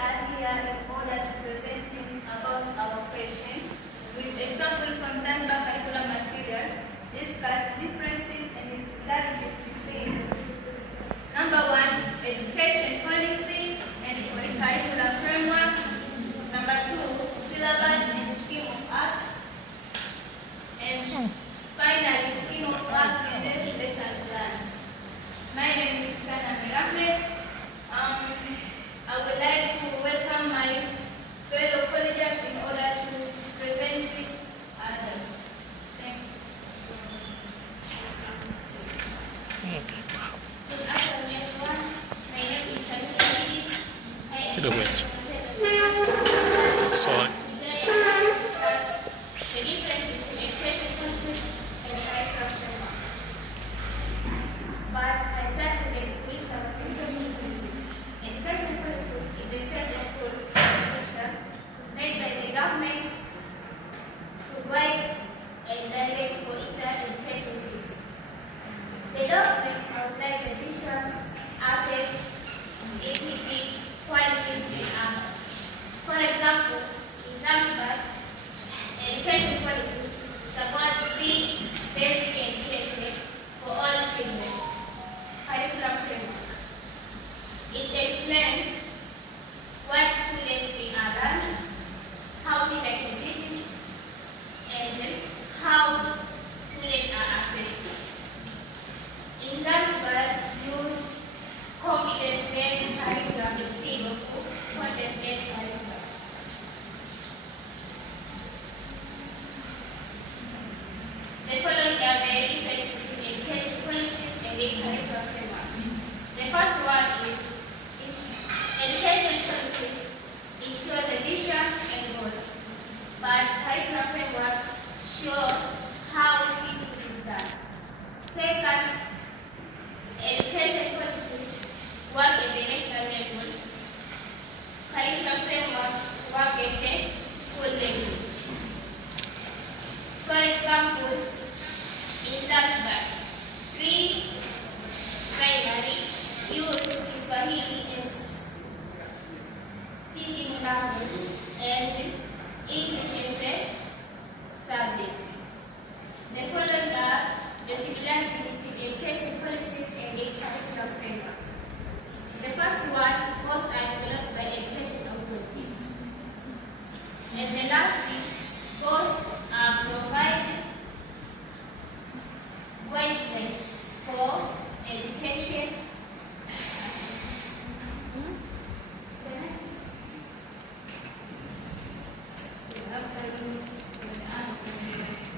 are here in order to present about our patient with example from Zanzibar curriculum materials, discuss differences and similarities between number 1, education policy and curriculum framework, number 2, syllabus and scheme of work, and finally scheme of work and lesson plan. My name is Sana Mirahmed. I would like to welcome my fellow colleagues in order to present others. Thank you. Good afternoon, everyone. My name is Sana Mirahmed. I am Sorry. today I will discuss the difference between education policies and curriculum framework. But I start with the definition of education policies. Education policies is the set of rules and regulations made by the government to guide and direct for entire education system. The document outlines the visions, assets, equity, qualities, and others. For example, in Zanzibar, education policies support free basic education for all children. Curriculum framework. It explains what students are learning, how teachers can teach it, and how students are assessed. In Zanzibar, use competence-based curriculum instead of content-based curriculum. The following are the differences between education policies and the curriculum framework. The first one is education policies ensure the visions and goals, but curriculum framework show how teaching is done. Second, education policies work at the national level. Curriculum framework work at the school level. For example, in Zanzibar, pre-primary use Kiswahili as teaching language and English as a subject. The following are the similarities between education policies and the curriculum framework. The first one, both are developed by education authorities. And the last thing, both are provided guidelines for education.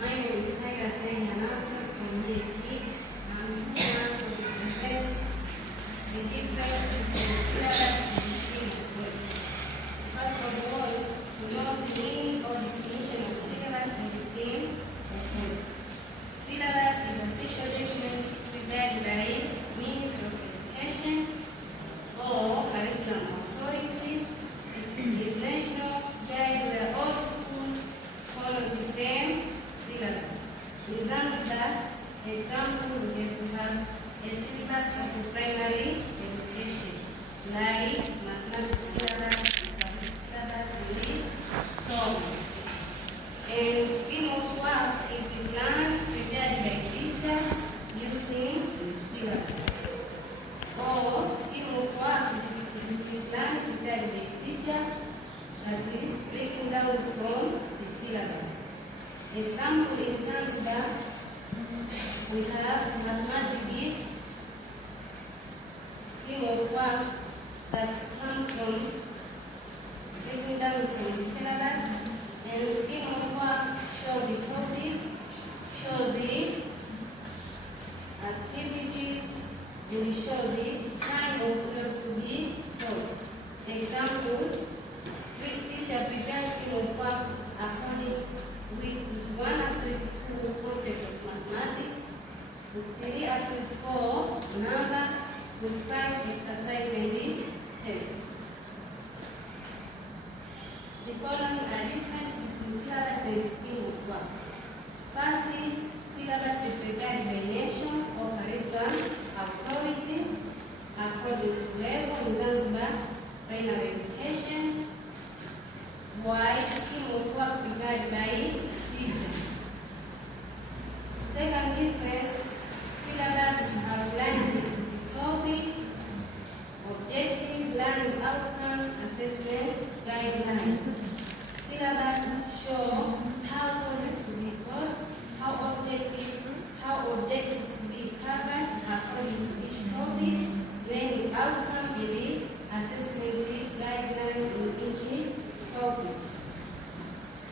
My name is from DSP. I'm here to present the difference between syllabus and scheme of work. First of all, to know the meaning or definition of syllabus and the scheme of work. Syllabus is an official document prepared by Ministry of Education or curriculum authority. It is national guide where all schools follow the same syllabus. In Zanzibar, example, we have a syllabus of primary education, like mathematics syllabus, syllabus, so on. And scheme of work is the plan prepared by teacher using the syllabus. Or scheme of work is the plan prepared by teacher that is breaking down from the syllabus. Example, in Zanzibar, we have mathematics scheme of work that comes from breaking down from the syllabus, and scheme of work show the topic, show the activities, and show the kind of work to be taught. Example, teacher prepares scheme of work according with 1 up to 2 concept of mathematics, with 3 up to 4 number, with 5 exercise and the test. The following are different between syllabus and scheme of work. Firstly, syllabus is prepared by nation or curriculum authority according to level in Zanzibar, primary education, of work prepared by teacher. Second difference, syllabus outlined with topic, objective, learning outcome, assessment, guidelines. Syllabus show how topic to be taught, how objective to be covered according to each topic, learning outcome in the assessment guideline in each topic.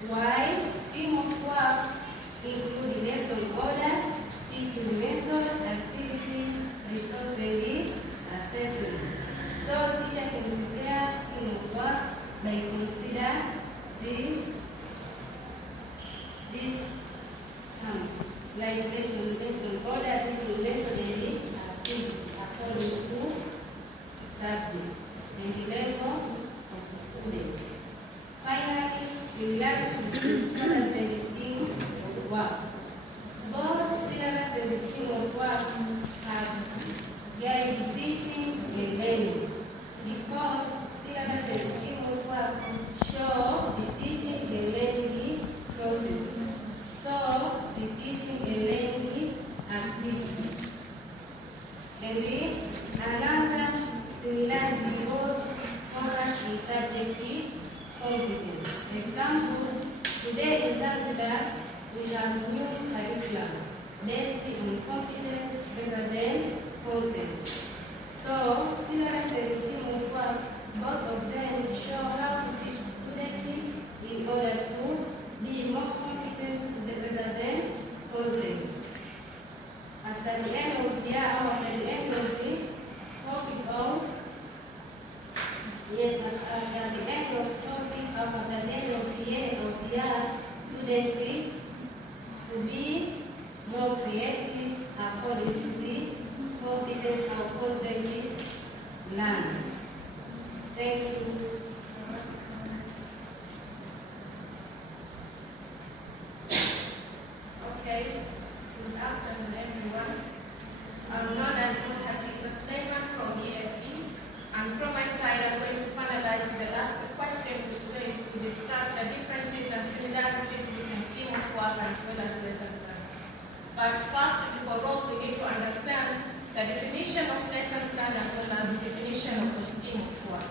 While scheme of work include lesson order, teaching method, activity, resource and assessment. So teacher can prepare scheme of work by consider this like lesson order, teaching method and activity according to subjects and the level of the students. Finally, similarity between syllabus and the scheme of work. Both syllabus and the scheme of work have guided teaching and learning because syllabus and the scheme of work show the teaching and learning process. So, the teaching and learning activity. And another similarity both focus in subjective competence. Example, today in Zanzibar we have new curriculum based on competence rather than content. So, syllabus and scheme of work, both of them show how to teach students in order to be more competent rather than content. At the end of the year, at the end of the topic of yes, at the end of topic of at the end of the year students to be more creative according to the competence of content learned. Thank you. Okay, good afternoon everyone. I'm known as Muhatisa Suleiman from ESE, and from my side I'm going to finalize the last question, which says to discuss the differences and similarities between scheme of work as well as lesson plan. But first, before all, we need to understand the definition of lesson plan as well as definition of the scheme of work.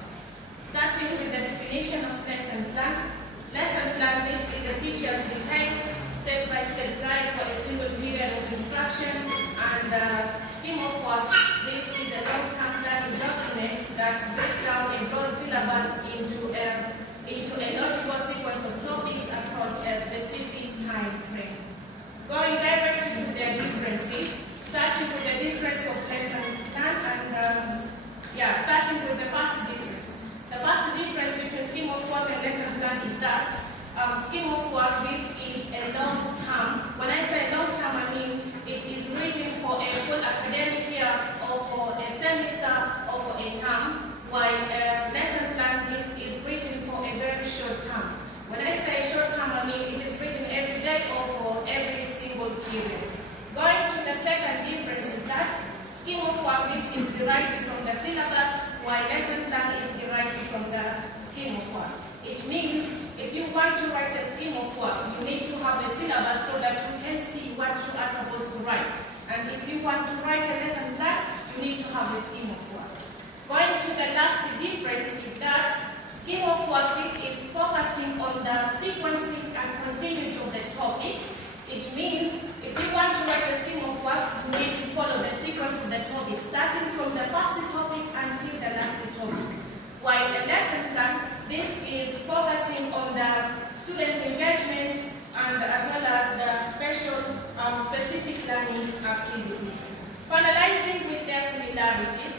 Starting with the definition of lesson plan, this is the teacher's detailed step-by-step guide for a single period of instruction, and scheme of work, this is a long-term planning document that breaks down a broad syllabus into a logical sequence of topics across a specific time frame. Going directly to their differences, starting with the difference of lesson plan and starting with the first difference. The first difference between scheme of work and lesson plan is that scheme of work, this is a long term. When I say long term, I mean it is written for a full academic year or for a semester or for a term, while lesson plan, this is written for a very short term. When I say short term, I mean it is written every day or for every single period. Going to the second difference is that scheme of work, this is derived from the syllabus, while lesson plan is derived from the scheme of work. It means if you want to write a scheme of work, you need to have a syllabus so that you can see what you are supposed to write. And if you want to write a lesson plan, you need to have a scheme of work. Going to the last difference is that scheme of work, this is focusing on the sequencing and continuity of the topics. It means if you want to write a scheme of work, you need to follow the sequence of the topic, starting from the first topic until the last topic. While a lesson plan, this is focusing on the student engagement and as well as the specific learning activities. Finalizing with their similarities,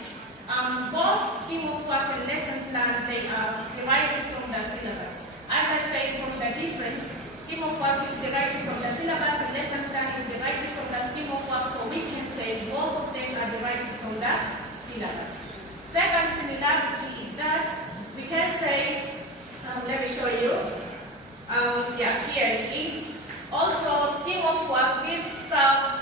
both scheme of work and lesson plan, they are derived from the syllabus. As I said, from the difference, scheme of work is derived from the syllabus and lesson plan is derived from the scheme of work, so we can say both of them are derived from the syllabus. Second similarity is that we can say, let me show you. Here it is. Also, scheme of work, this serves,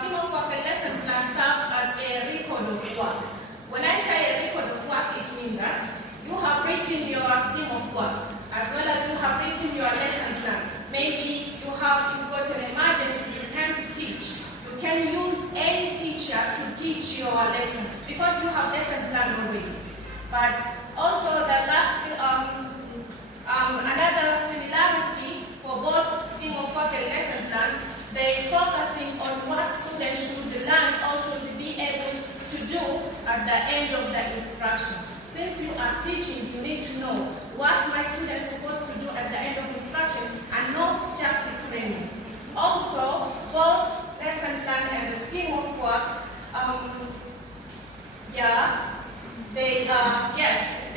scheme of work and lesson plan serves as a record of work. When I say a record of work, it means that you have written your scheme of work as well as you have written your lesson plan. Maybe you've got an emergency, you can't teach. You can use any teacher to teach your lesson because you have lesson plan already. But also the last, another similarity for both scheme of work and lesson plan, they focusing on what students should learn or should be able to do at the end of the instruction. Since you are teaching, you need to know what my students are supposed to do at the end of instruction and not just training. Also, both lesson plan and the scheme of work,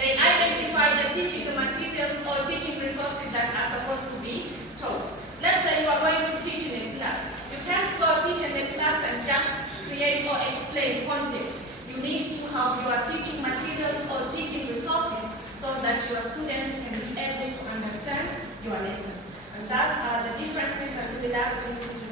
they identify the teaching materials or teaching resources that are supposed to be taught. Let's say you are going to teach in a class. You can't go teach in a class and just create or explain content. You need to have your teaching materials or teaching resources so that your students can be able to understand your lesson. And that's the differences and similarities between